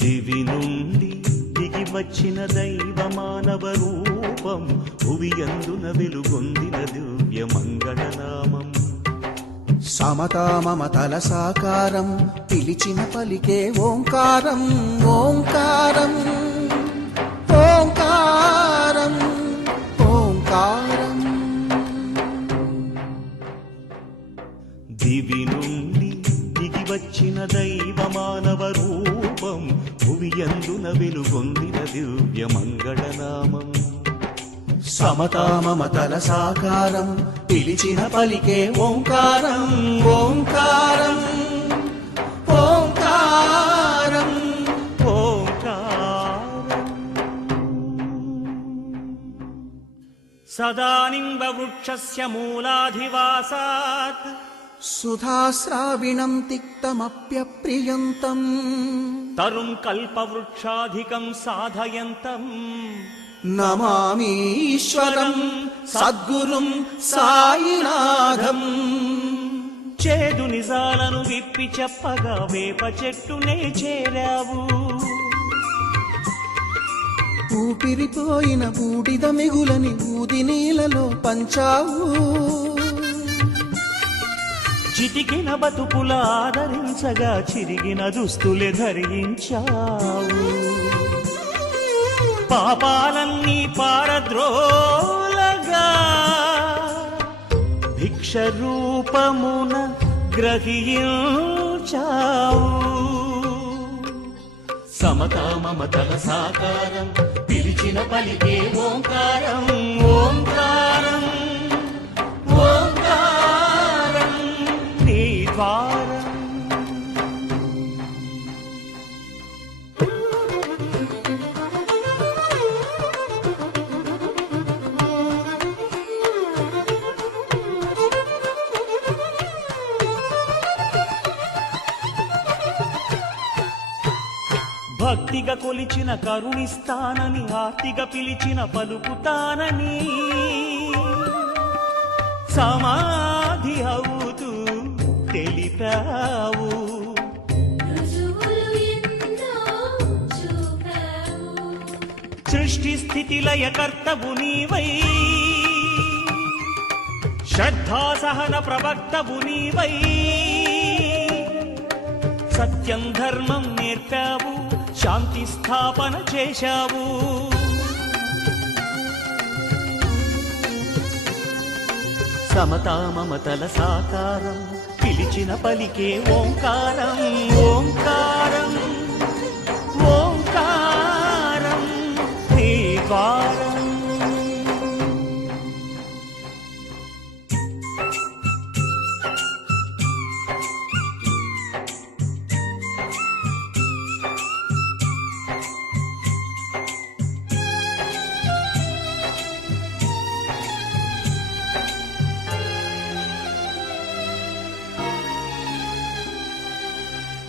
దివి నుండి దిగి వచ్చిన దైవ మానవ రూపం భువియందున వెలుగొందిన దివ్య మంగళనామం. సమతా మమతల సాకారం పిలిచిన పలికే ఓంకారం ఓంకారం ఓంకారం ఓంకారం. దివి నుండి దిగి వచ్చిన దైవ మానవ రూపం భువియందున వెలుగొందిన దివ్య మంగళనామం. సమతా మమతల సాకారం పిలిచిన పలికే ఓంకారం ఓంకారం ఓంకారం ఓంకారం. సదానింబ వృక్షస్య మూలాధివాసాత్ సుధాస్రావిణం తిక్తమప్యప్రియంతం తరుం కల్పవృక్షాధికం సాధయంతం నమామీశ్వరం సద్గురుం సాయినాథం. చేదు నిజాలను విప్పి చెప్పగా వేప చెట్టునే చేరావు. ఊపిరిపోయిన బూడిద మిగులని ఊది నీలలో పంచావు. చితికిన బతుకుల ఆదరించగా చిరిగిన దుస్తులే ధరించావు. పాపాలన్నీ పారద్రోలగా భిక్ష రూపమున గ్రహించావు. సమతా మమతల సాకారం పిలిచిన పలికే ఓంకారం ఓంకారం ఓంకారం. నీ ద్వారం భక్తిగా కొలిచిన కరుణిస్తానని ఆర్తిగా పిలిచిన పలుకుతానని సమాధి అవుతూ తెలిపావు. సృష్టి స్థితి లయ కర్తవు నీవై శ్రద్ధా సహన ప్రవక్తవు నీవై సత్యం ధర్మం నేర్పావు శాంతి స్థాపన చేశావు. సమతా మమతల సాకారం పిలిచిన పలికే ఓంకారం ఓంకారం ఓంకారం. నీ ద్వారం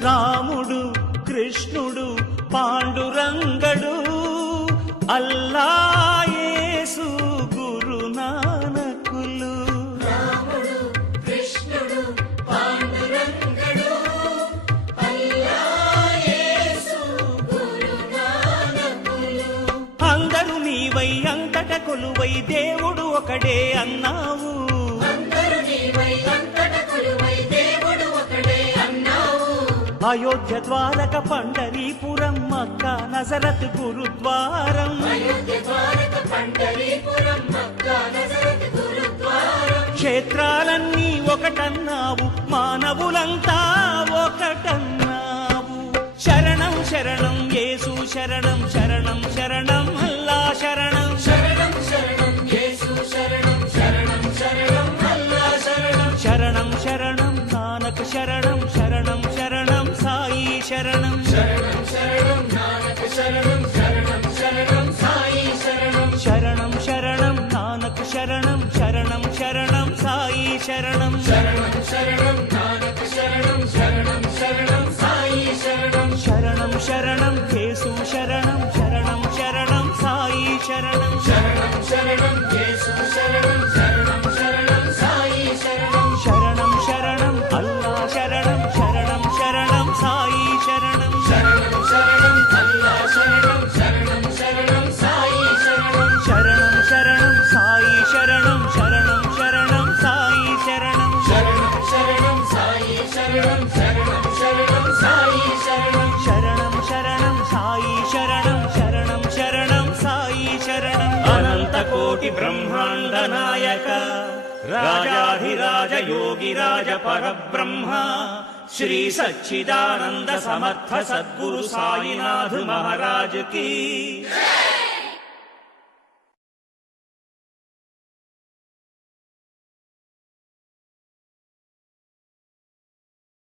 రాముడు కృష్ణుడు పాండురంగడు అల్లా యేసు గురు నానకులు. రాముడు కృష్ణుడు పాండురంగడు అల్లా యేసు గురు నానకులు. అందరూ నీవై అంతట కొలువై దేవుడు ఒకడే అన్నావు. అయోధ్య ద్వారక పండరీపురం మక్క నజరత్ గురుద్వారం. క్షేత్రాలన్నీ ఒకటన్నావు మానవులంతా ఒకటన్నావు. శరణం శరణం యేసు శరణం శరణం శరణం అల్లా శరణం శరణం శరణం యేసు శరణం శరణం శరణం అల్లా శరణం శరణం శరణం నానక్ శరణం శరణం శరణం సాయి శరణం శరణం శరణం నానక్ శరణం శరణం శరణం సాయి శరణం శరణం శరణం నానక్ శరణం శరణం శరణం సాయి శరణం శరణం శరణం నానక్ శరణం శరణం శరణం సాయి శరణం శరణం శరణం యేసు శరణం శరణం శరణం సాయి శరణం శరణం శరణం యేసు శరణం శరణం శరణం సాయి శరణం శరణం శరణం అల్లా శరణం శరణం శరణం సాయి శరణం శరణం శరణం లోకనాయక రాజాధిరాజ యోగిరాజ పరబ్రహ్మ శ్రీ సచ్చిదానంద సమర్థ సద్గురు సాయినాథ్ మహారాజ్ కీ